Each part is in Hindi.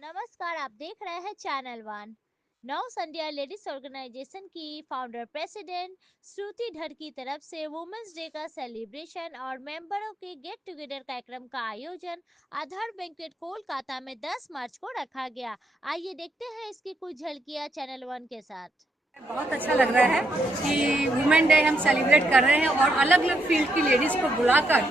नमस्कार, आप देख रहे हैं चैनल वन। नौ संध्या लेडीज ऑर्गेनाइजेशन की फाउंडर प्रेसिडेंट श्रुति धर की तरफ से वुमेन्स डे का सेलिब्रेशन और मेंबरों के गेट टुगेदर कार्यक्रम का आयोजन आधार बैंक्वेट कोलकाता में 10 मार्च को रखा गया। आइए देखते हैं इसकी कुछ झलकियां चैनल वन के साथ। बहुत अच्छा लग रहा है कि वुमेन डे हम सेलिब्रेट कर रहे हैं और अलग अलग फील्ड की लेडीज को बुलाकर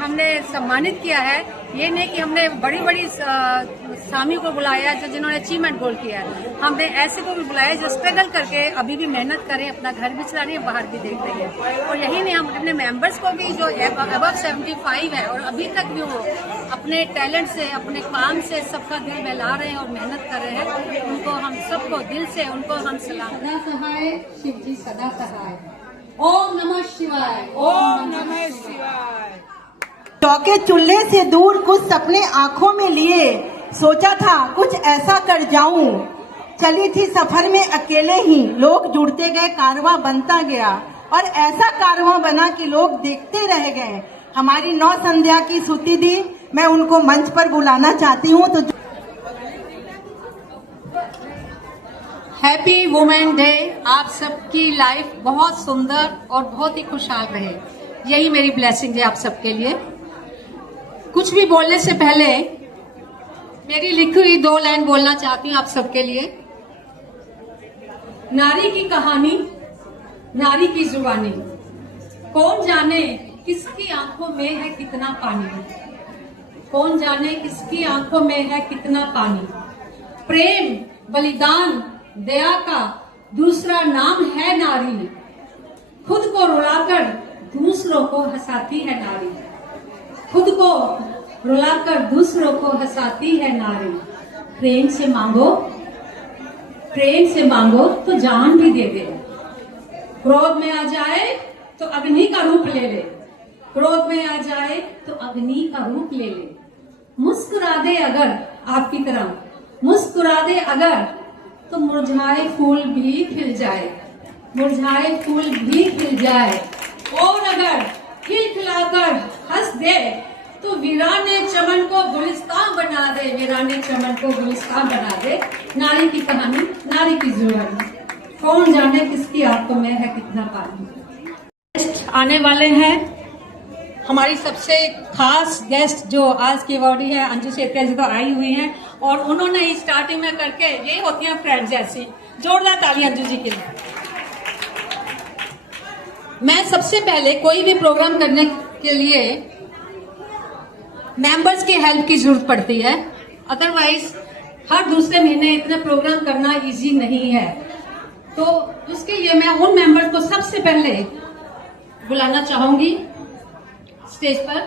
हमने सम्मानित किया है। ये नहीं कि हमने बड़ी बड़ी स्वामी को बुलाया जो जिन्होंने अचीवमेंट गोल किया है, हमने ऐसे को भी बुलाया जो स्ट्रगल करके अभी भी मेहनत करें, अपना घर भी चला रही है, बाहर भी देख रही है। और यही नहीं, हम अपने मेंबर्स को भी जो अबव 75 है और अभी तक भी वो अपने टैलेंट से, अपने काम से सबका दिल बहला रहे हैं और मेहनत कर रहे हैं, उनको हम सबको दिल से उनको हम सलाम। सदा सहाय शिव जी सदा सहाय। ओम नमः शिवाय। ओम नमः शिवाय। चौके चूल्हे से दूर कुछ सपने आंखों में लिए, सोचा था कुछ ऐसा कर जाऊं। चली थी सफर में अकेले ही, लोग जुड़ते गए, कारवां बनता गया और ऐसा कारवां बना कि लोग देखते रह गए। हमारी नौ संध्या की श्रुति दी, मैं उनको मंच पर बुलाना चाहती हूँ। तो हैप्पी वुमेन डे। आप सबकी लाइफ बहुत सुंदर और बहुत ही खुशहाल रहे, यही मेरी ब्लेसिंग है आप सबके लिए। कुछ भी बोलने से पहले मेरी लिखी हुई 2 लाइन बोलना चाहती हूँ आप सबके लिए। नारी की कहानी, नारी की जुबानी, कौन जाने किसकी आंखों में है कितना पानी, कौन जाने किसकी आंखों में है कितना पानी। प्रेम, बलिदान, दया का दूसरा नाम है नारी, खुद को रुलाकर दूसरों को हंसाती है नारी, खुद को रुलाकर दूसरों को हंसाती है नारी। प्रेम से मांगो, प्रेम से मांगो तो जान भी दे दे। क्रोध में आ जाए तो अग्नि का रूप ले ले, क्रोध में आ जाए तो अग्नि का रूप ले ले। मुस्कुरा दे अगर आपकी तरह, मुस्कुरा दे अगर तो मुरझाए फूल भी खिल जाए, मुरझाए फूल भी खिल जाए। और अगर खिलखिलाकर हंस दे तो वीराने चमन को गुलिस्तान बना दे, वीराने चमन को गुलिस्तान बना दे। नारी की कहानी, नारी की जुबानी, कौन जाने किसकी आंखों में है कितना पानी। गेस्ट आने वाले हैं, हमारी सबसे खास गेस्ट जो आज की अवॉर्डी है अंजू सेठिया जी तो आई हुई हैं और उन्होंने स्टार्टिंग में करके, ये होती हैं फ्रेंड जैसी। जोरदार ताली अंजू जी के लिए। मैं सबसे पहले कोई भी प्रोग्राम करने के लिए मेंबर्स की हेल्प की जरूरत पड़ती है, अदरवाइज हर दूसरे महीने इतने प्रोग्राम करना इजी नहीं है। तो उसके लिए मैं उन मेंबर्स को सबसे पहले बुलाना चाहूंगी स्टेज पर।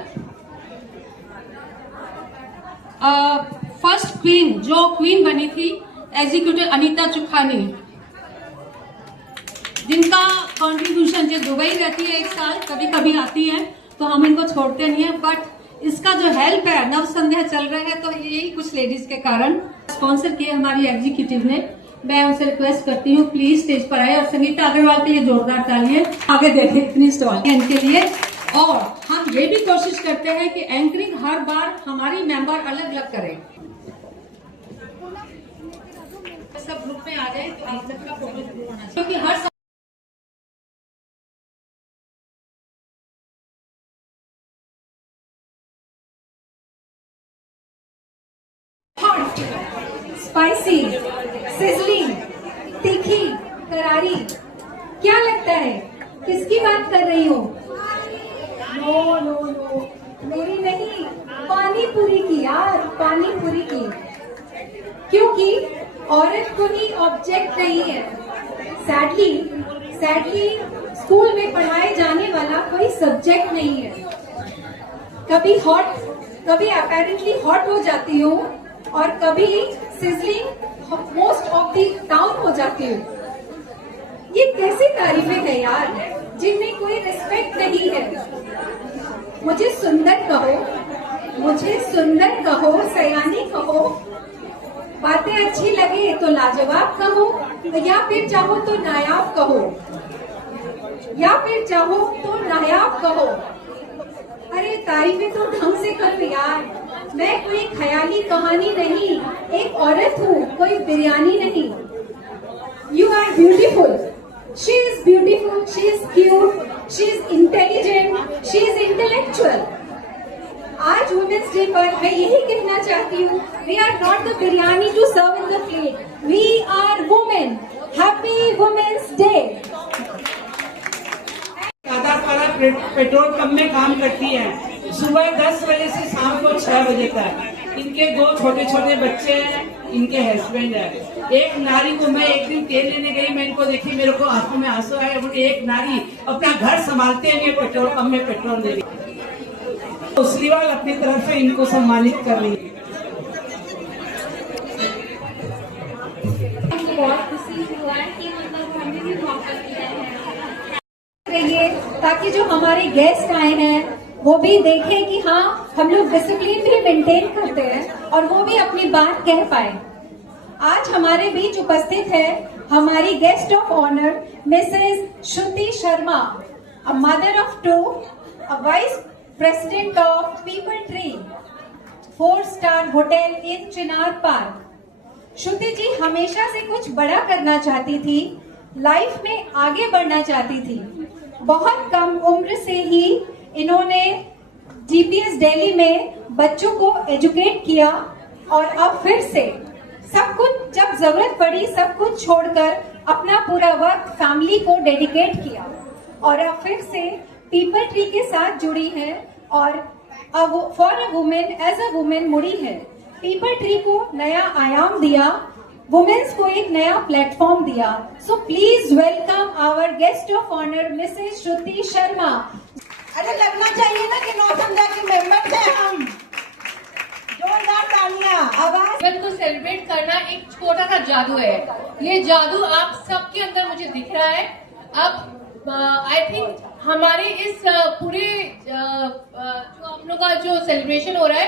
फर्स्ट क्वीन, जो क्वीन बनी थी एग्जीक्यूटिव अनीता चुखानी, जिनका कंट्रीब्यूशन, जो दुबई रहती है 1 साल, कभी कभी आती है तो हम इनको छोड़ते नहीं है, बट इसका जो हेल्प है, नव संध्या चल रहे हैं तो यही कुछ लेडीज के कारण स्पॉन्सर किए हमारी एग्जीक्यूटिव ने। मैं उनसे रिक्वेस्ट करती हूँ प्लीज स्टेज पर आए और संगीता अग्रवाल के लिए जोरदार तालियां आगे देखें इतनी स्टॉल इनके लिए। और हम ये भी कोशिश करते हैं कि एंकरिंग हर बार हमारी मेंबर अलग अलग करें। सब ग्रुप में आ जाए तो आप सबका फोटो जरूर होना चाहिए, क्योंकि हर स्पाइसी, सिजलिंग, तीखी, करारी, क्या लगता है किसकी बात कर रही हो? नो नो नो, मेरी नहीं, पानी पूरी की यार, पानी पूरी की। क्योंकि औरत कोई ऑब्जेक्ट नहीं है। सैडली स्कूल में पढ़ाए जाने वाला कोई सब्जेक्ट नहीं है। कभी हॉट, कभी अपेरेंटली हॉट हो जाती हूँ और कभी sizzling most of the town हो जाती हूँ। ये कैसी तारीफें है यार, जिनमें कोई रिस्पेक्ट नहीं है। मुझे सुंदर कहो, मुझे सुंदर कहो, सयानी कहो, बातें अच्छी लगे तो लाजवाब कहो, या फिर चाहो तो नायाब कहो, या फिर चाहो तो नायाब कहो। अरे तारीफें तो ढंग से करो यार। मैं कोई ख्याली कहानी नहीं, एक औरत हूँ, कोई बिरयानी नहीं। You are beautiful. She is beautiful. She is cute. She is intelligent. She is intellectual. आज वुमेन्स डे पर मैं यही कहना चाहती हूँ, we are not the biryani to serve in the plate. We are women. Happy Women's Day. आधा पेट्रोल पंप में काम करती है, सुबह 10 बजे से शाम को 6 बजे तक। इनके 2 छोटे छोटे बच्चे हैं, इनके हस्बैंड है। एक नारी को मैं एक दिन तेल लेने गई, मैं इनको देखी, मेरे को आंखों में आंसू आए। एक नारी अपना घर संभालते हुए पेट्रोल पंप में पेट्रोल दे रही। केजरीवाल अपनी तरफ से इनको सम्मानित कर रही है। रहिए ताकि जो हमारे गेस्ट आए हैं वो भी देखें कि हाँ, हम लोग डिसिप्लिन भी मेंटेन करते हैं और वो भी अपनी बात कह पाए। आज हमारे बीच उपस्थित है हमारी guest of honour Mrs Shruti Sharma, a mother of 2, a vice president of people tree 4-स्टार hotel in Chinar park. Shruti ji हमेशा से कुछ बड़ा करना चाहती थी, लाइफ में आगे बढ़ना चाहती थी। बहुत कम उम्र से ही इन्होंने जीपीएस दिल्ली में बच्चों को एजुकेट किया और अब फिर से सब कुछ, जब जरूरत पड़ी सब कुछ छोड़कर अपना पूरा वक्त फैमिली को डेडिकेट किया और अब फिर से पीपल ट्री के साथ जुड़ी है और for a women as a women मुड़ी है। पीपल ट्री को नया आयाम दिया, वुमेन्स को एक नया प्लेटफॉर्म दिया। So please welcome our guest of honour Mrs Shruti Sharma. अरे लगना चाहिए ना कि नौसंध्या के मेंबर थे हम। जोरदार तालियां। आवाज जीवन को सेलिब्रेट करना एक छोटा सा जादू है। ये जादू आप सबके अंदर मुझे दिख रहा है। अब आई थिंक हमारे इस पूरे जो हम लोग का जो सेलिब्रेशन हो रहा है,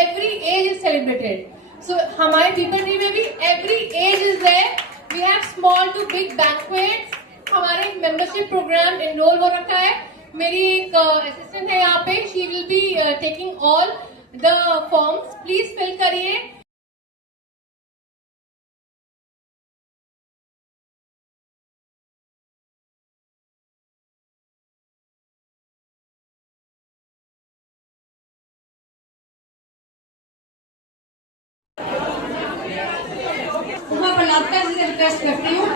every age is celebrated. So हमारे पीपल ट्री में भी every age is there. We have small to big banquets. हमारे मेंबरशिप प्रोग्राम इनरोल हो रखा है। मेरी एक असिस्टेंट है यहाँ पे, she will be taking all the forms. Please fill करिए। मैं बलात्कार से रिक्वेस्ट करती हूँ।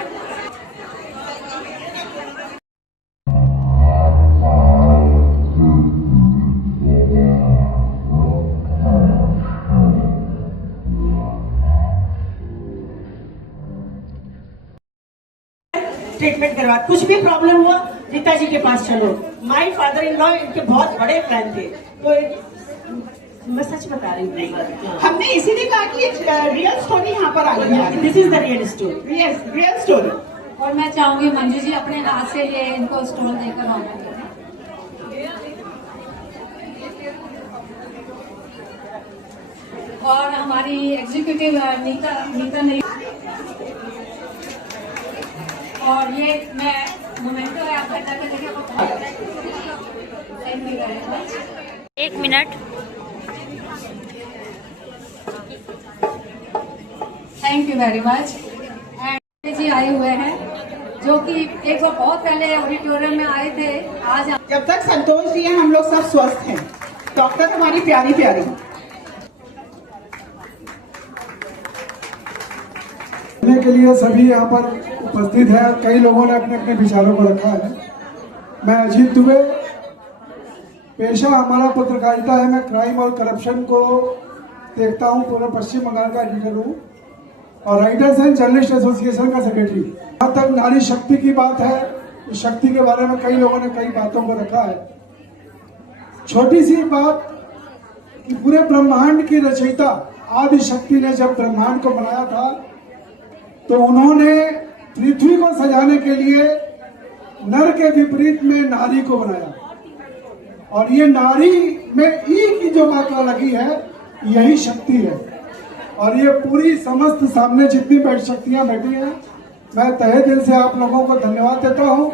ट्रीटमेंट करवा, कुछ भी प्रॉब्लम हुआ रीता जी के पास चलो। माय फादर इन लॉ इनके बहुत बड़े फैन थे, तो मैं सच बता रही हूँ। हमने इसीलिए कहा कि रियल स्टोरी यहाँ पर आई है। This is the real story. Yes, real story. और मैं चाहूंगी मंजू जी अपने हाथ से ये इनको स्टोल देकर ऑनर करें। और हमारी एग्जीक्यूटिव नीता नहीं, और ये मैं मोमेंटो है आप करके देखिए। Thank you very much. 1 minute. Thank you very much. And जी आए हुए हैं जो कि एक बार बहुत पहले ऑडिटोरियम में आए थे। आज जब तक संतोष जी हैं हम लोग सब स्वस्थ हैं। डॉक्टर हमारी प्यारी प्यारी। के लिए सभी यहाँ पर उपस्थित हैं। कई लोगों ने अपने अपने विचारों को रखा है। मैं अजीत दुबे, पेशा हमारा पत्रकारिता है। मैं क्राइम और करप्शन को देखता हूँ। पूरे पश्चिम बंगाल का एडिटर हूँ और राइटर्स एंड जर्नलिस्ट एसोसिएशन का सेक्रेटरी। जहाँ तक नारी शक्ति की बात है, इस शक्ति के बारे में कई लोगों ने कई बातों को रखा है। छोटी सी बात कि पूरे ब्रह्मांड की रचयिता आदि शक्ति ने जब ब्रह्मांड को बनाया था तो उन्होंने पृथ्वी को सजाने के लिए नर के विपरीत में नारी को बनाया। और ये नारी में ई की जो मात्रा लगी है यही शक्ति है। और ये पूरी समस्त सामने जितनी शक्तियां बैठी हैं, मैं तहे दिल से आप लोगों को धन्यवाद देता हूं।